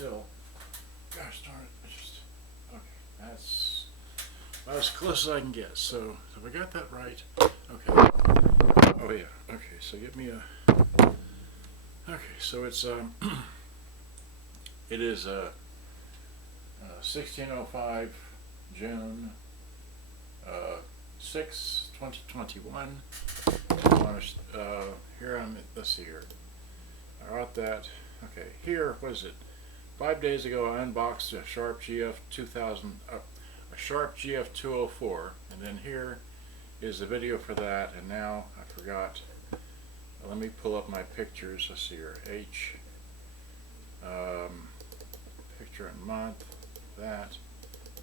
still, gosh darn it, okay, that's about as close as I can get. So have I got that right? Okay. Oh yeah. Okay. So get me a. Okay. So it's it is 1605 June 6, 2021. Here I'm. Let's see here. I wrote that. Okay. Here, what is it? 5 days ago, I unboxed a Sharp GF-2000, a Sharp GF-204, and then here is the video for that. And now I forgot. Let me pull up my pictures. Let's see here. Picture and month. That.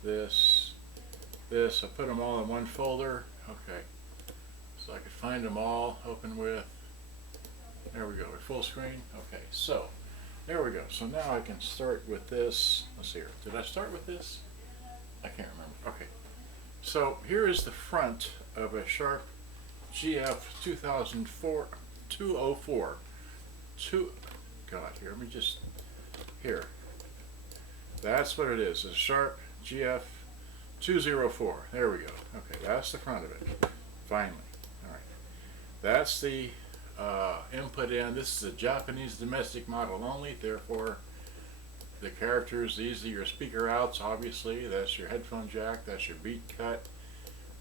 This. This. I put them all in one folder. Okay. So I could find them all. Open with. There we go. Full screen. Okay. So. There we go. So now I can start with this. Let's see here. Did I start with this? I can't remember. Okay. So here is the front of a Sharp GF-204. God, here, let me just, here. That's what it is. It's a Sharp GF-204. There we go. Okay, that's the front of it. Finally. All right. That's the input in. This is a Japanese domestic model only, therefore the characters, these are your speaker outs, obviously. That's your headphone jack, that's your beat cut,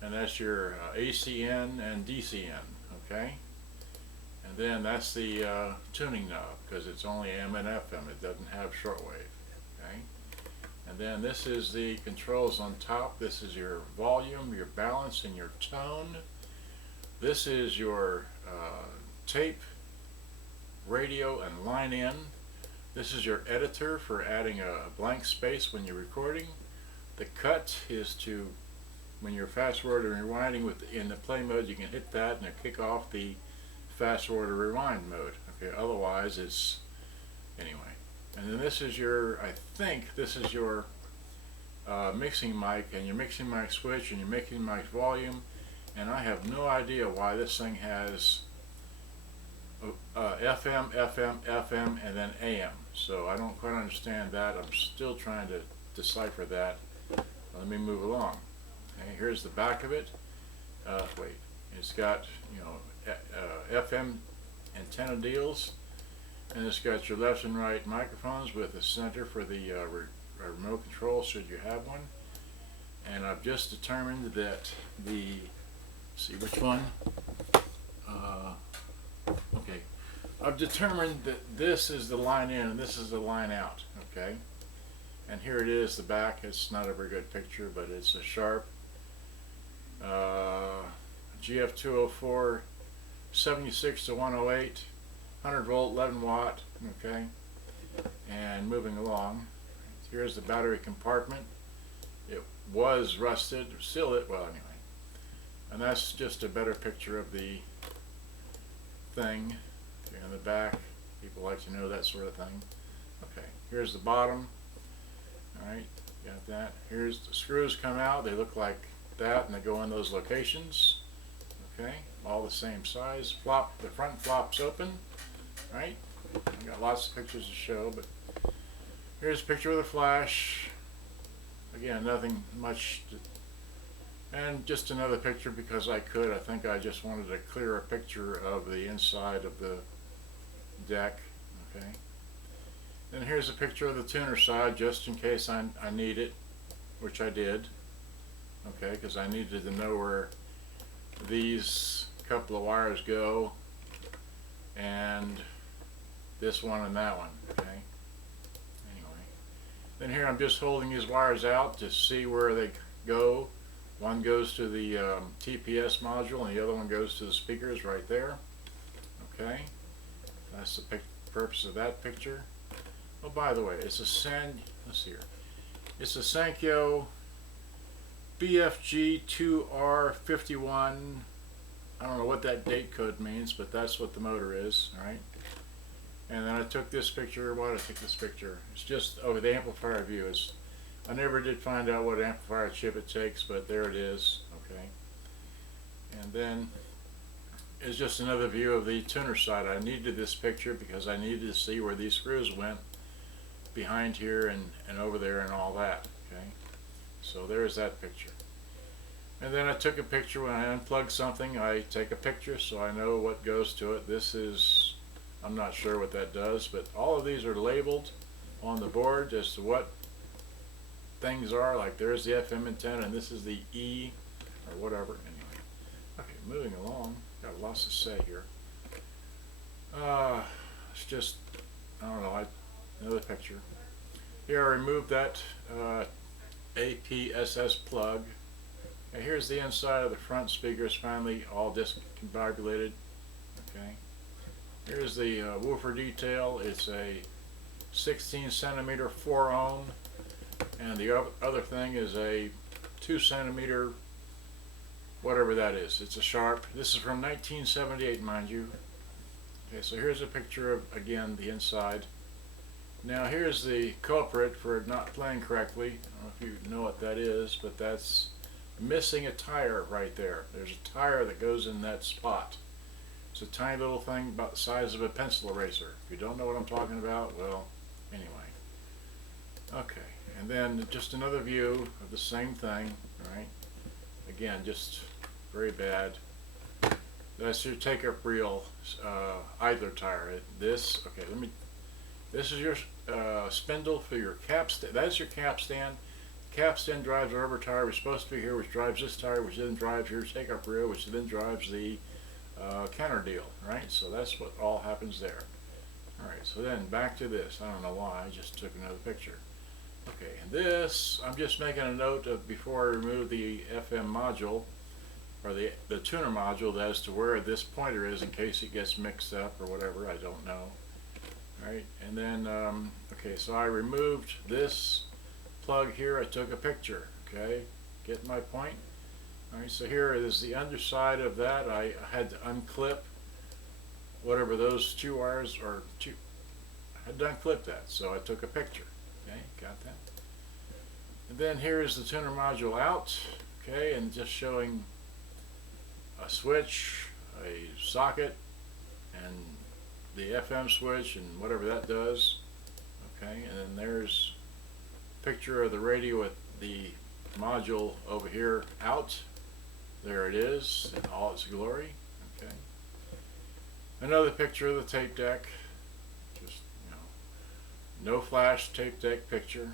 and that's your ACN and DCN, okay? And then that's the tuning knob, because it's only AM and FM, it doesn't have shortwave, okay? And then this is the controls on top. This is your volume, your balance, and your tone. This is your tape, radio, and line in. This is your editor for adding a blank space when you're recording. The cut is to, when you're fast forward and rewinding in the play mode, you can hit that and it'll kick off the fast forward or rewind mode. Okay, otherwise it's, anyway. And then this is your, I think this is your mixing mic, and your mixing mic switch, and your mixing mic volume. And I have no idea why this thing has FM, FM, FM, and then AM. So I don't quite understand that. I'm still trying to decipher that. Let me move along. Okay, here's the back of it. Wait, it's got, you know, FM antenna deals, and it's got your left and right microphones with a center for the remote control should you have one. And I've just determined that the, see which one? Okay, I've determined that this is the line in and this is the line out, okay? And here it is, the back. It's not a very good picture, but it's a Sharp GF-204 76 to 108, 100 volt, 11 watt, okay? And moving along, here's the battery compartment. It was rusted, still it, well anyway. And that's just a better picture of the thing. Okay, on the back, people like to know that sort of thing. Okay, here's the bottom. Alright, got that. Here's the screws come out. They look like that and they go in those locations. Okay, all the same size. Flop, the front flop's open. Right? I've got lots of pictures to show, but here's a picture of the flash. Again, nothing much to, and just another picture because I could. I think I just wanted a clearer picture of the inside of the deck. Okay. Then here's a picture of the tuner side just in case I need it, which I did. Okay, because I needed to know where these couple of wires go, and this one and that one. Okay. Anyway, then here I'm just holding these wires out to see where they go. One goes to the TPS module and the other one goes to the speakers right there. Okay, that's the purpose of that picture. Oh, by the way, it's a let's see here. It's a Sankyo BFG2R51. I don't know what that date code means, but that's what the motor is, right? And then I took this picture. Why did I take this picture? It's just over the amplifier view. I never did find out what amplifier chip it takes, but there it is. Okay. And then it's just another view of the tuner side. I needed this picture because I needed to see where these screws went behind here and over there and all that. Okay, so there's that picture. And then I took a picture when I unplug something. I take a picture so I know what goes to it. This is, I'm not sure what that does, but all of these are labeled on the board as to what things are. Like there's the FM antenna and this is the E or whatever. Anyway, okay, moving along. Got lots to say here. It's just, I don't know, another picture. Here I removed that APSS plug. And here's the inside of the front speakers, finally all discombobulated. Okay. Here's the woofer detail. It's a 16 centimeter 4 ohm, and the other thing is a 2 centimeter whatever that is. It's a Sharp. This is from 1978, mind you. Okay, so here's a picture of, again, the inside. Now here's the culprit for not playing correctly. I don't know if you know what that is, but that's missing a tire right there. There's a tire that goes in that spot. It's a tiny little thing about the size of a pencil eraser. If you don't know what I'm talking about, well, anyway. Okay, and then just another view of the same thing, right? Again, just very bad. That's your take-up reel idler tire. This is your spindle for your capstan. That's your capstan. Capstan drives our rubber tire, which is supposed to be here, which drives this tire, which then drives your take-up reel, which then drives the counter deal, right? So that's what all happens there. Alright, so then back to this. I don't know why, I just took another picture. Okay, and this, I'm just making a note of before I remove the FM module, or the tuner module, as to where this pointer is in case it gets mixed up or whatever, I don't know. Alright, and then, okay, so I removed this plug here, I took a picture, okay, get my point? Alright, so here is the underside of that. I had to unclip whatever those two wires, or two, I had to unclip that, so I took a picture, okay, got that? And then here is the tuner module out, okay, and just showing a switch, a socket, and the FM switch and whatever that does, okay, and then there's a picture of the radio with the module over here out. There it is in all its glory. Okay. Another picture of the tape deck. Just, no flash tape deck picture.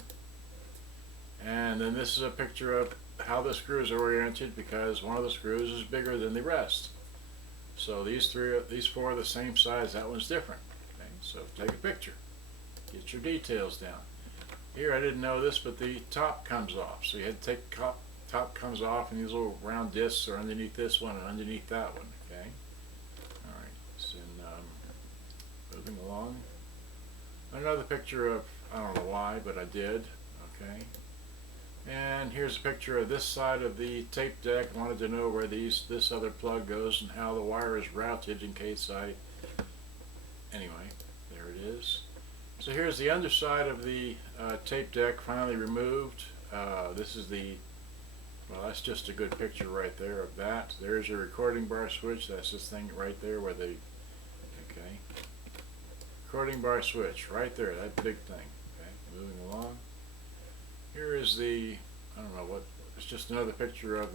And then this is a picture of how the screws are oriented, because one of the screws is bigger than the rest. So these four are the same size. That one's different. Okay. So take a picture. Get your details down. Here I didn't know this, but the top comes off. So you had to take the top comes off, and these little round discs are underneath this one and underneath that one. Okay. All right. So moving along. Another picture of, I don't know why, but I did. Okay. And here's a picture of this side of the tape deck. I wanted to know where this other plug goes and how the wire is routed in case anyway, there it is. So here's the underside of the tape deck finally removed. This is well, that's just a good picture right there of that. There's your recording bar switch. That's this thing right there where okay. Recording bar switch right there, that big thing. Okay, moving along. Here is I don't know what, it's just another picture of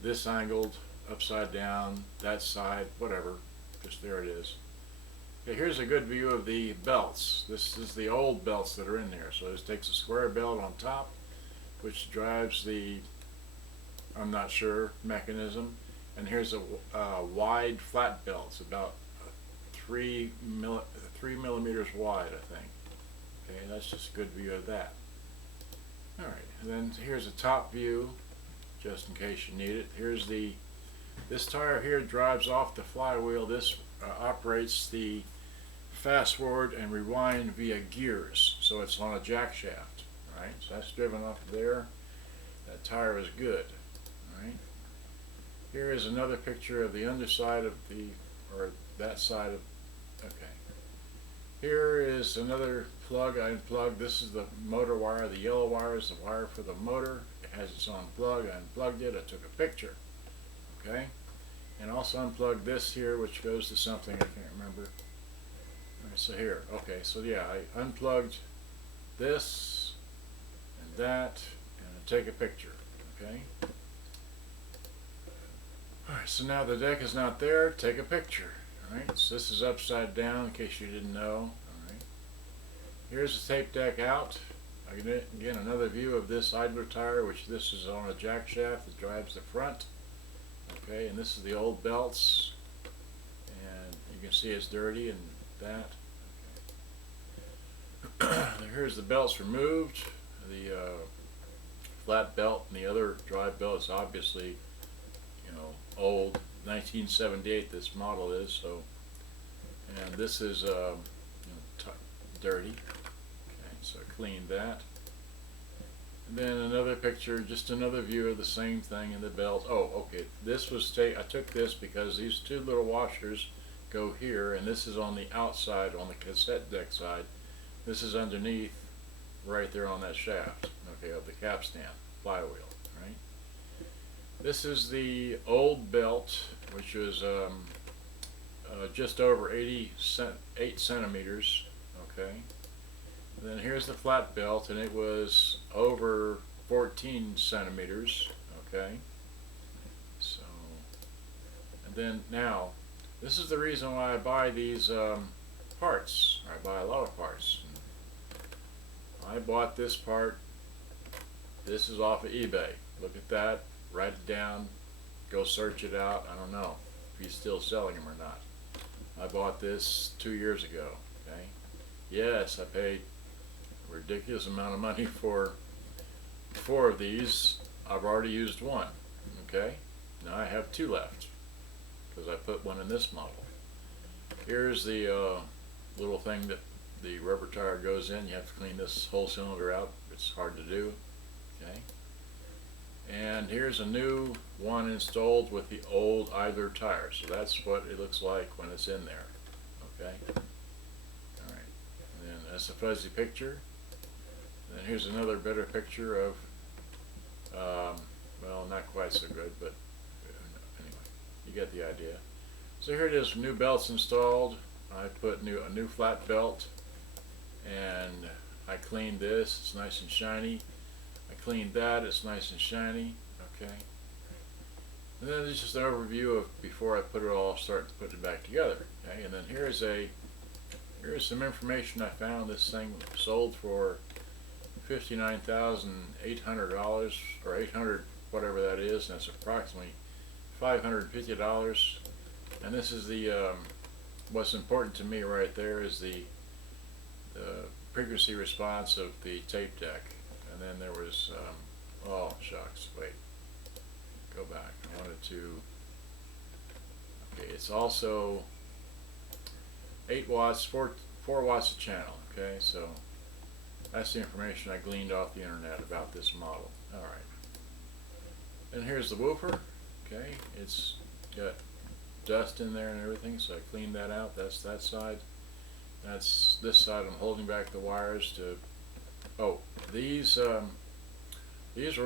this angled, upside down, that side, whatever, just there it is. Okay, here's a good view of the belts. This is the old belts that are in there. So this takes a square belt on top, which drives the, I'm not sure, mechanism. And here's a wide flat belt. It's about 3 millimeters wide, I think. Okay, that's just a good view of that. Alright, and then here's a top view, just in case you need it. Here's this tire here drives off the flywheel. This operates the fast forward and rewind via gears. So it's on a jack shaft, right? So that's driven off of there. That tire is good, right? Here is another picture of the underside of or that side of, okay. Here is another plug I unplugged. This is the motor wire. The yellow wire is the wire for the motor. It has its own plug. I unplugged it. I took a picture. Okay? And also unplugged this here, which goes to something I can't remember. Alright, so here, okay, so yeah, I unplugged this and that, and I take a picture, okay? Alright, so now the deck is not there, take a picture. Alright, so this is upside down in case you didn't know. Alright, here's the tape deck out. Again, another view of this idler tire, which this is on a jack shaft that drives the front. Okay, and this is the old belts, and you can see it's dirty and that. Okay. Here's the belts removed. The flat belt and the other drive belt is obviously, old. 1978 this model is, so, and this is dirty. Okay, so I cleaned that. And then another picture, just another view of the same thing in the belt. Oh, okay, this was I took this because these two little washers go here, and this is on the outside, on the cassette deck side. This is underneath, right there on that shaft, okay, of the capstan flywheel, right? This is the old belt, which was just over 8 centimeters, okay? And then here's the flat belt, and it was over 14 centimeters, okay? So, and then now, this is the reason why I buy these parts. I buy a lot of parts. I bought this part. This is off of eBay. Look at that. Write it down. Go search it out. I don't know if he's still selling them or not. I bought this 2 years ago. Okay. Yes, I paid a ridiculous amount of money for 4 of these. I've already used one. Okay. Now I have 2 left because I put one in this model. Here's the little thing that the rubber tire goes in. You have to clean this whole cylinder out. It's hard to do. Okay. And here's a new one installed with the old idler tire. So that's what it looks like when it's in there. Okay. Alright. And then that's a fuzzy picture. And then here's another better picture of, well, not quite so good, but anyway, you get the idea. So here it is, new belts installed. I put a new flat belt, and I cleaned this. It's nice and shiny. I cleaned that. It's nice and shiny. Okay. And then it's just an overview of before I put it all, start putting it back together. Okay. And then here's some information I found. This thing sold for $59,800 or 800, whatever that is, and that's approximately $550. And this is the what's important to me right there is the frequency response of the tape deck. And then there was oh shucks, wait, go back. I wanted to, okay, it's also 8 watts, 4 watts a channel. Okay, so that's the information I gleaned off the internet about this model. Alright, and here's the woofer. Okay, it's got dust in there and everything, so I cleaned that out. That's that side. That's this side. I'm holding back the wires to, oh, these are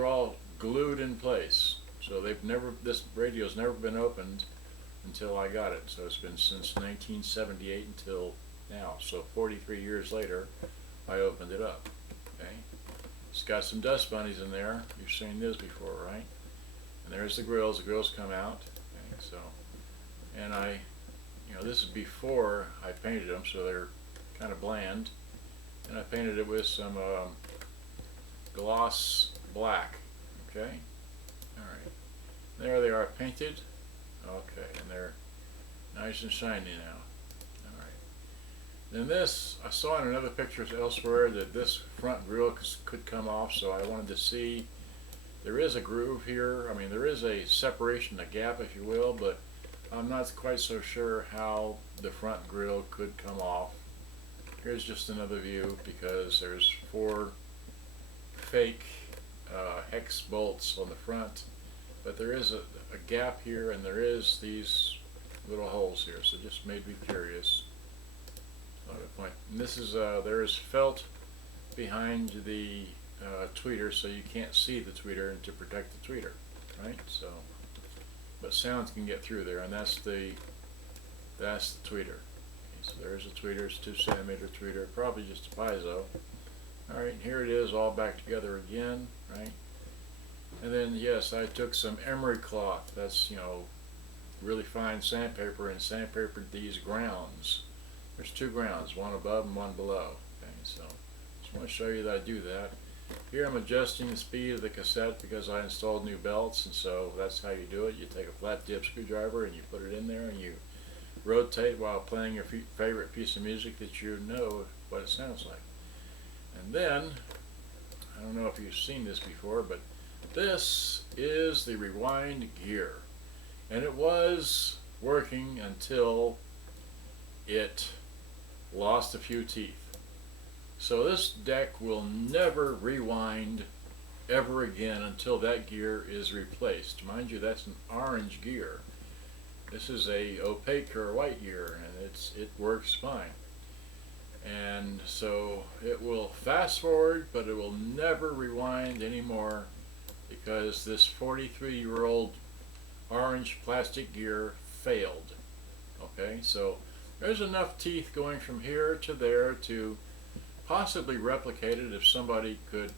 all glued in place, so this radio's never been opened until I got it. So it's been since 1978 until now, so 43 years later I opened it up. Okay, it's got some dust bunnies in there. You've seen this before, right? And there's the grills come out. Okay, so, and this is before I painted them, so they're kind of bland, and I painted it with some gloss black. Okay, alright, there they are painted. Okay, and they're nice and shiny now. Alright, then this, I saw in another pictures elsewhere that this front grill could come off, so I wanted to see. There is a groove here. I mean, there is a separation, a gap if you will, but I'm not quite so sure how the front grill could come off. Here's just another view because there's 4 fake hex bolts on the front, but there is a gap here, and there is these little holes here, so it just made me curious. And this is there is felt behind the tweeter, so you can't see the tweeter, and to protect the tweeter, right? So, but sounds can get through there, and that's the tweeter. Okay, So there's a tweeter, it's 2cm tweeter, probably just a piezo. Alright, here it is all back together again, right? And then, yes, I took some emery cloth, that's, you know, really fine sandpaper, and sandpapered these grounds. There's two grounds, one above and one below. Okay, so just want to show you that I do that. Here I'm adjusting the speed of the cassette because I installed new belts, and so that's how you do it. You take a flat tip screwdriver and you put it in there and you rotate while playing your favorite piece of music that you know what it sounds like. And then, I don't know if you've seen this before, but this is the rewind gear. And it was working until it lost a few teeth. So this deck will never rewind ever again until that gear is replaced. Mind you, that's an orange gear. This is a opaque or white gear, and it works fine. And so it will fast forward, but it will never rewind anymore because this 43-year-old orange plastic gear failed. Okay, so there's enough teeth going from here to there to possibly replicate it if somebody could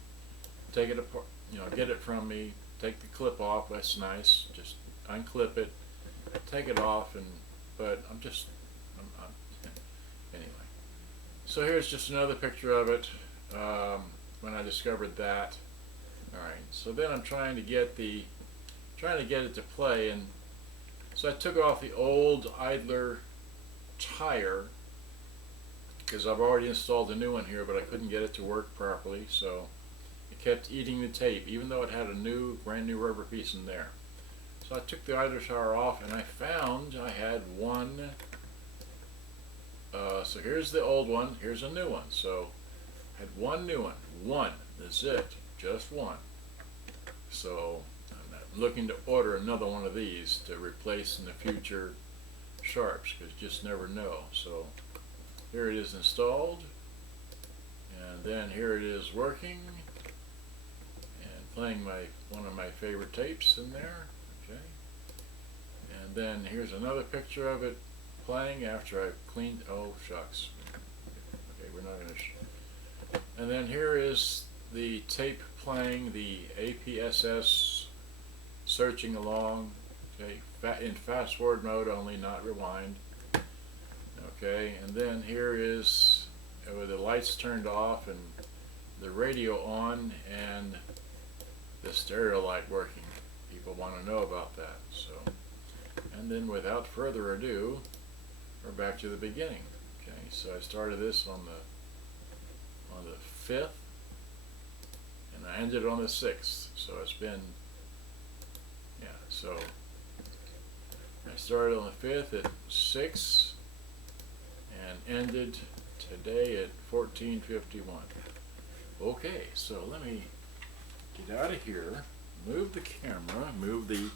take it apart, you know, get it from me, take the clip off. That's nice. Just unclip it, take it off, but I'm anyway. So here's just another picture of it when I discovered that. All right. So then I'm trying to get it to play, and so I took off the old idler tire because I've already installed a new one here, but I couldn't get it to work properly, so it kept eating the tape even though it had a brand new rubber piece in there. So I took the idler tire off and I found I had one. So here's the old one, here's a new one. So I had one new one, that's it, just one. So I'm looking to order another one of these to replace in the future Sharps, because you just never know. So here it is installed, and then here it is working and playing one of my favorite tapes in there. Okay, and then here's another picture of it playing after I've cleaned. Oh shucks. Okay, we're not gonna. And then here is the tape playing the APSS searching along. Okay, in fast forward mode only, not rewind. Okay, and then here is with the lights turned off and the radio on and the stereo light working. People want to know about that. So, and then without further ado, we're back to the beginning. Okay, so I started this on the 5th, and I ended on the 6th. So it's been, yeah. So I started on the 5th at 6. And ended today at 14:51. Okay, so let me get out of here, move the camera, move the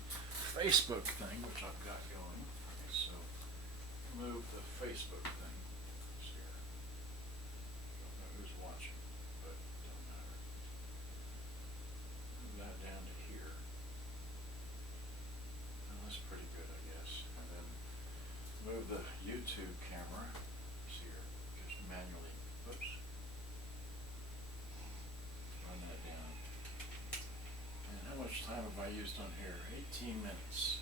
Facebook thing, which I've got going. Okay, so move the Facebook thing. Let's see here. Don't know who's watching, but it don't matter. Move that down to here. Well, that's pretty good, I guess. And then move the YouTube camera. Manually. Whoops. Run that down. And how much time have I used on here? 18 minutes.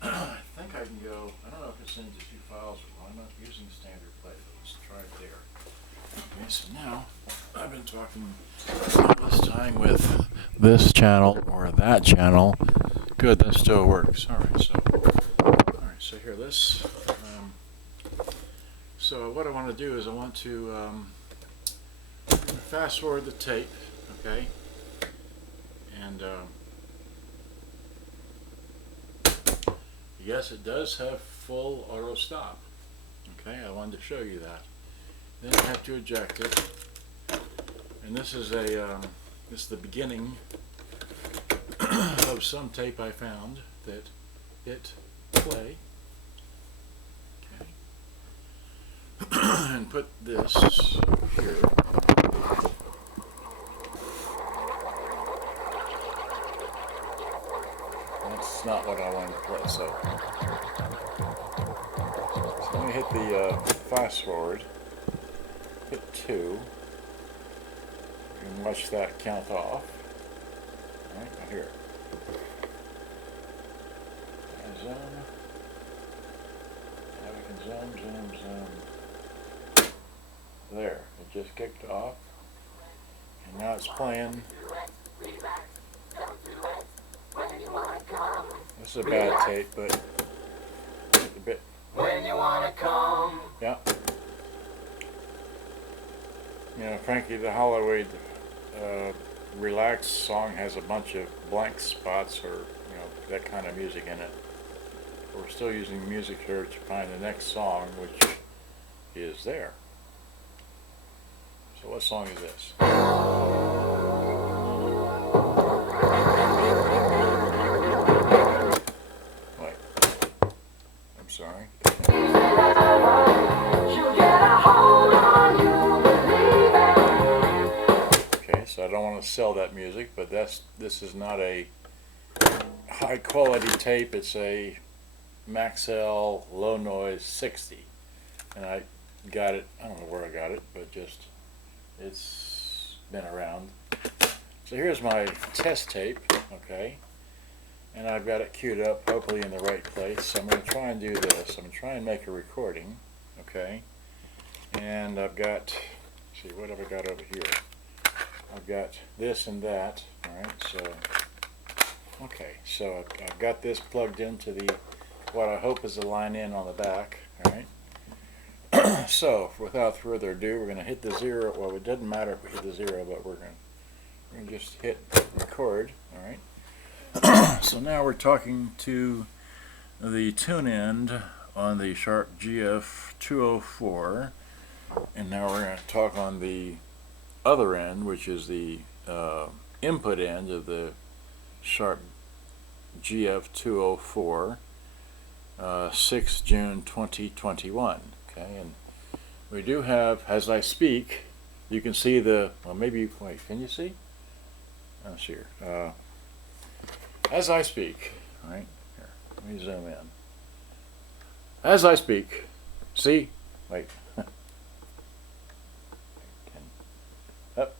I think I can go, I don't know if it sends a few files or I'm not using standard play, but let's try it there. Okay, so now I've been talking all this time with this channel or that channel. Good, that still works. Alright, so here, this. So what I want to do is I want to fast forward the tape, okay, and yes, it does have full auto stop. Okay, I wanted to show you that. Then I have to eject it, and this is this is the beginning of some tape I found that hit play. And put this here. That's not what I wanted to play, so let me hit hit the fast forward, hit 2, and watch that count off. Alright, now here. Zoom. Now we can zoom. There, it just kicked off. And now it's playing. This is a bad tape, but it's a bit. When you wanna come. Yeah. You know, Frankie the Hollywood Relax song has a bunch of blank spots, or you know, that kind of music in it. We're still using music search to find the next song, which is there. So what song is this? Wait. I'm sorry. Okay, so I don't want to sell that music, but this is not a high quality tape. It's a Maxell low noise 60, and I got it, I don't know where I got it, but just it's been around. So here's my test tape, okay, and I've got it queued up, hopefully in the right place. So I'm going to try and do this. I'm going to try and make a recording, okay, and I've got, let's see, what have I got over here? I've got this and that. Alright, so okay, so I've got this plugged into the what I hope is a line in on the back. Alright, so without further ado, we're going to hit the 0. Well, it doesn't matter if we hit the 0, but we're going to just hit record. Alright, so now we're talking to the tune end on the Sharp GF-204, and now we're going to talk on the other end, which is the input end of the Sharp GF-204, 6 June 2021. Okay, and we do have, as I speak, you can see the, well, maybe, wait, can you see? Oh, sure. As I speak, right here, let me zoom in. As I speak, see, wait.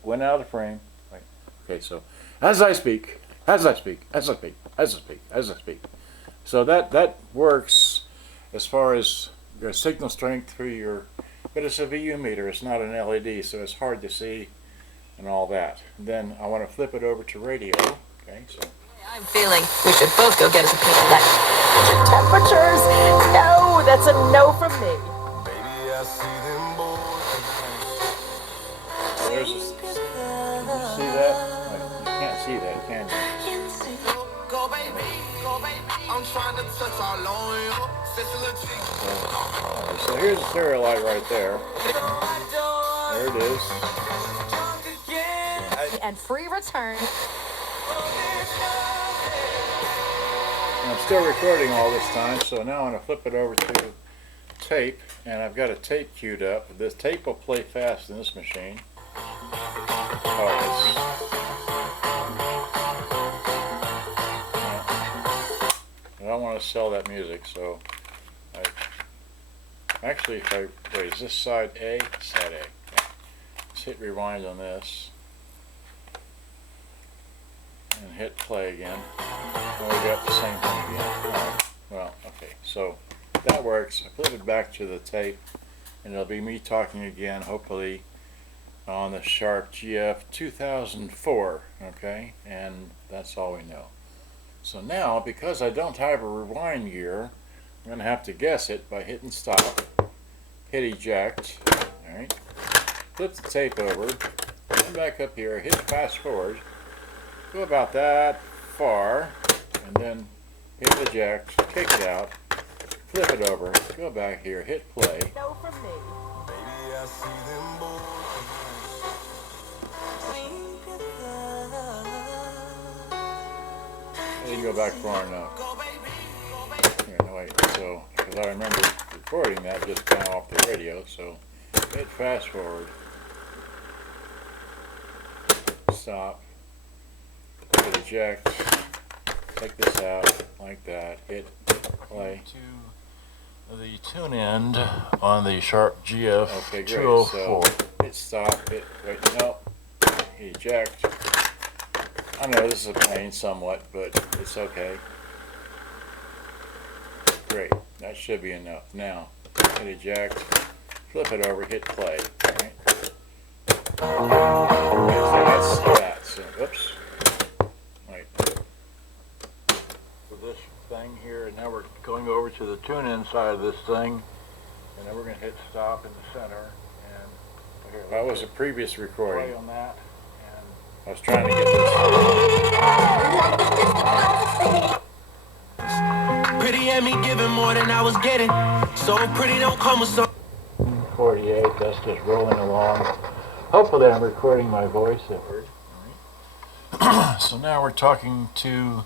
Went out of frame. Right. Okay, so as I speak, so that works as far as your signal strength through your, but it's a VU meter, it's not an LED, so it's hard to see and all that. And then I want to flip it over to radio. Okay, so I'm feeling we should both go get us a piece of that. Temperatures? No, that's a no from me. Baby, I see them boys. there's a, can you see that? Like, you can't see that, can you? Go baby, I'm trying to touch all on you. So here's the stereo light right there. There it is. And free return. And I'm still recording all this time, so now I'm going to flip it over to tape, and I've got a tape queued up. This tape will play fast in this machine. I don't want to sell that music, so actually, if I wait, is this side A? Side A. Okay. Let's hit rewind on this and hit play again. And we got the same thing again. Right. Well, okay, so that works. I flip it back to the tape, and it'll be me talking again, hopefully, on the Sharp GF-2004. Okay, and that's all we know. So now, because I don't have a rewind gear, I'm going to have to guess it by hitting stop, hit eject, alright, flip the tape over, come back up here, hit fast forward, go about that far, and then hit eject, kick it out, flip it over, go back here, hit play. No from me. Baby, I see them boys. I didn't go back far enough. Here, no, wait, so, because I remember recording that just now off the radio, so hit fast forward, stop, hit eject, take this out like that, hit play. the tune end on the Sharp GF-204. Okay, great. So it stopped. Wait, no. Eject. I know this is a pain somewhat, but it's okay. Great. That should be enough. Now, hit eject. Flip it over. Hit play. All right. Okay, so that's that. So, oops. Wait. For this thing here, and now we're going over to the tune-in side of this thing, and then we're going to hit stop in the center. And here, That was a previous play recording. on that. And I was trying to get this. Pretty had me giving more than I was getting. So pretty don't come with some. 48, that's just rolling along. Hopefully I'm recording my voice effort. So now we're talking to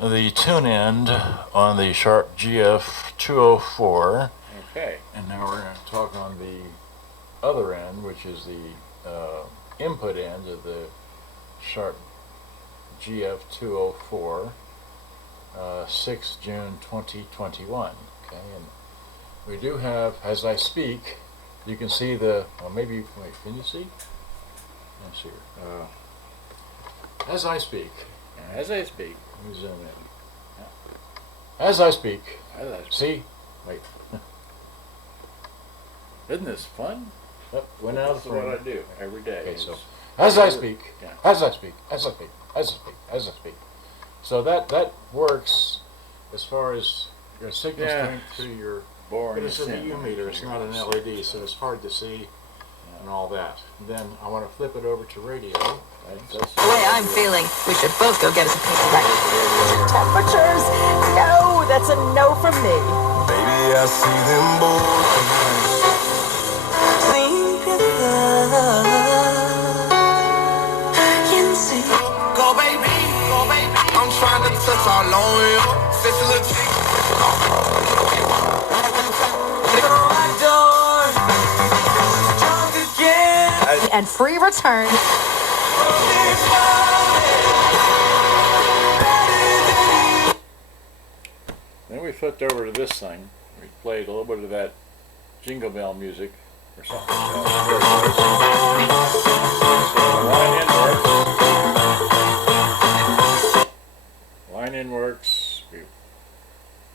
the tune end on the Sharp GF-204. Okay. And now we're going to talk on the other end, which is the input end of the Sharp GF-204, 6 June 2021. Okay, and we do have, as I speak, you can see the, well maybe, wait, can you see? Let's see here. As I speak, As I speak. let me zoom in. As I speak, As I speak. see? Wait. Isn't this fun? Oh, went out of This is frame. what I do every day. Okay, so It's- as I speak, Yeah. as I speak, as I speak, as I speak, as I speak. So that works as far as your signal Yeah. strength through your, boring. but it's a as sin. VU meter, it's not an LED, so it's hard to see and all that. Then I want to flip it over to radio. That's The way I'm feeling, we should both go get us a Playback. Temperatures? No, that's a no from me. Baby, I see them both. Go baby, I'm trying to touch all on you. Sexy little chick. And free return. Then we flipped over to this thing. We played a little bit of that Jingle Bell music or something. Line in works. We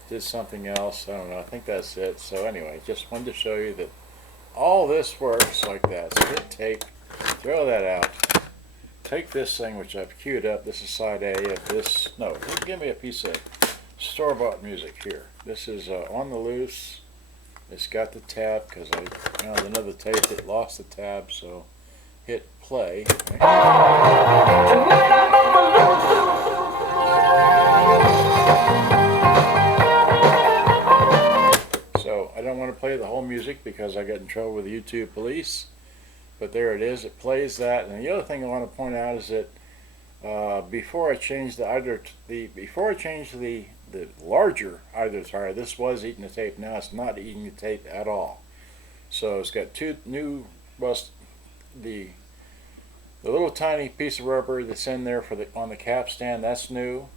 did something else. I don't know. I think that's it. So anyway, just wanted to show you that all this works like that. So hit tape. Throw that out. Take this thing which I've queued up. This is side A of this. No, give me a piece of store-bought music here. This is on the loose. It's got the tab because I found another tape that lost the tab. So hit play. So I don't want to play the whole music because I got in trouble with the YouTube police. But there it is. It plays that. And the other thing I want to point out is that before I changed the larger either tire, this was eating the tape. Now it's not eating the tape at all. So it's got two new the little tiny piece of rubber that's in there for on the cap stand, that's new.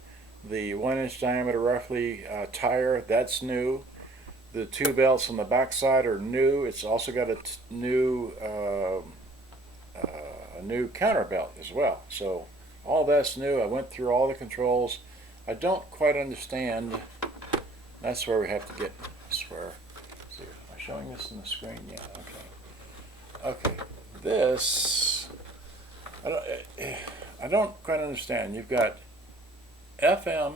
The 1-inch diameter roughly tire, that's new. The two belts on the back side are new. It's also got a new counter belt as well. So all that's new. I went through all the controls. I don't quite understand. That's where we have to get. I swear. See, am I showing this on the screen? Yeah. Okay. Okay. This. I don't quite understand. You've got FM,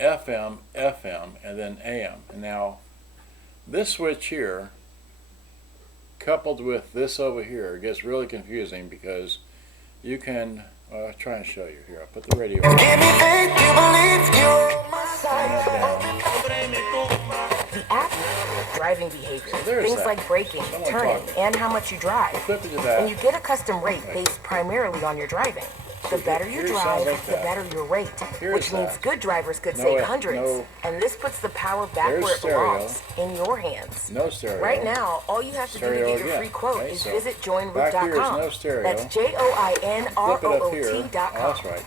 FM, FM, and then AM. And now this switch here, coupled with this over here, gets really confusing because you can. I'll try and show you here. I'll put the radio on. Give me faith, you believe you're on my side. The app driving behavior, there's things that. like braking, Someone turning, talking. and how much you drive. Flip it to And that. you get a custom rate based primarily on your driving. The better you Here it sounds drive, like the that. better your rate, Here's which means that. good drivers could No, save it- hundreds. no. And this puts the power back There's where it stereo. belongs, in your hands. No stereo. Right now, all you have to do to Stereo get your again. free quote Okay, is so visit back here is joinroot.com. no stereo. That's Flip it up here. Oh, joinroot.com. that's right.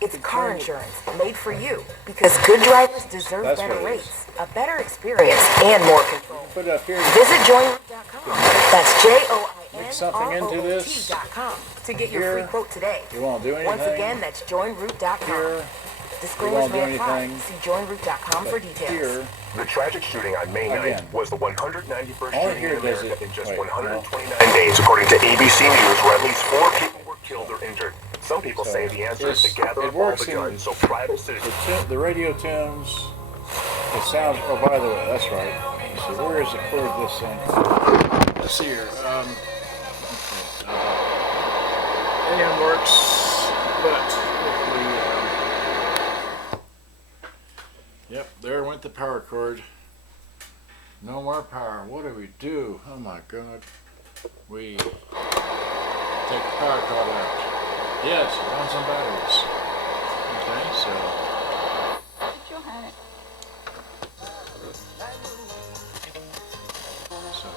It's car insurance made for you because good drivers deserve That's better what it is. rates, a better experience, and more control. Put it up here. Visit joinroot.com. That's Mix something into this. JOINROOT.com to get your Here. free quote today. You won't do anything. Once again, that's joinroot.com. Here. Disclaimers won't do may apply. anything. See joinroot.com for details. Here. The tragic shooting on May 9th Again. was the 191st Only shooting here in does America it- in just wait, 129 days, according to ABC News, where at least 4 people were killed or injured. Some people So, say the answer is to gather it up all works the in- guns so private citizens... The radio tunes, the sounds, oh by the way, that's right. Let's see, where is the chord this thing? Let's see here. AM works, but yep, there went the power cord. No more power. What do we do? Oh my God. We take the power cord out. Yes, it runs on batteries. Okay, so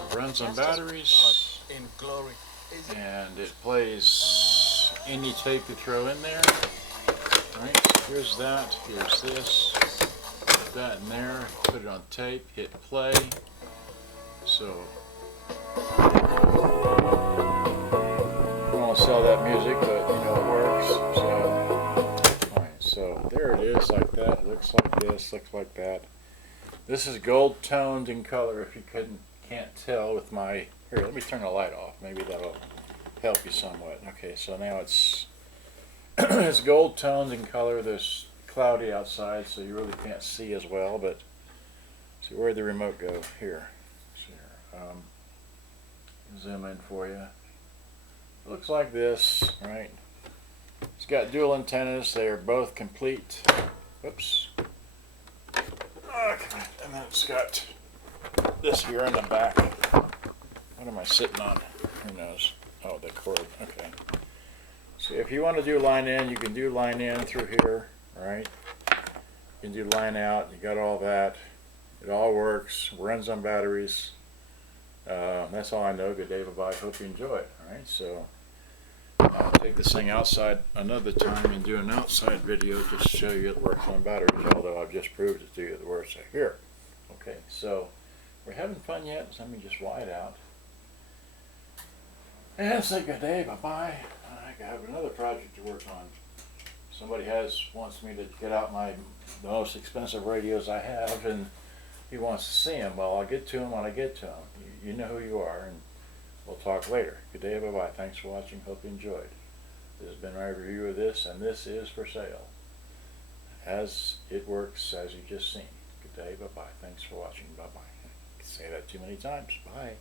it runs on batteries, In glory. and it plays any tape you throw in there. Right, here's that, here's this, put that in there, put it on tape, hit play. So, I won't sell that music, but you know it works. So, alright, so there it is, like that. It looks like this, looks like that. This is gold toned in color. If you can't tell with my here, let me turn the light off. Maybe that'll help you somewhat. Okay, so now it's it's gold toned in color. There's cloudy outside, so you really can't see as well. But see, where'd the remote go? Here. See here. Zoom in for you. It looks like this, right? It's got dual antennas. They are both complete. Whoops. Okay. And then it's got this here in the back. What am I sitting on? Who knows? Oh, the cord. Okay. So if you want to do line in, you can do line in through here, right? You can do line out. You got all that. It all works. Runs on batteries. That's all I know. Good day, bye-bye. Hope you enjoy it. All right. So I'll take this thing outside another time and do an outside video just to show you it works on batteries. Although I've just proved it to you. The words are here. Okay. So we're having fun yet. So let me just wide out. And say good day, bye-bye. I have another project to work on. Somebody wants me to get out the most expensive radios I have, and he wants to see them. Well, I'll get to them when I get to them. You know who you are, and we'll talk later. Good day, bye-bye. Thanks for watching. Hope you enjoyed. This has been my review of this, and this is for sale. As it works, as you just seen. Good day, bye-bye. Thanks for watching. Bye-bye. I can say that too many times. Bye.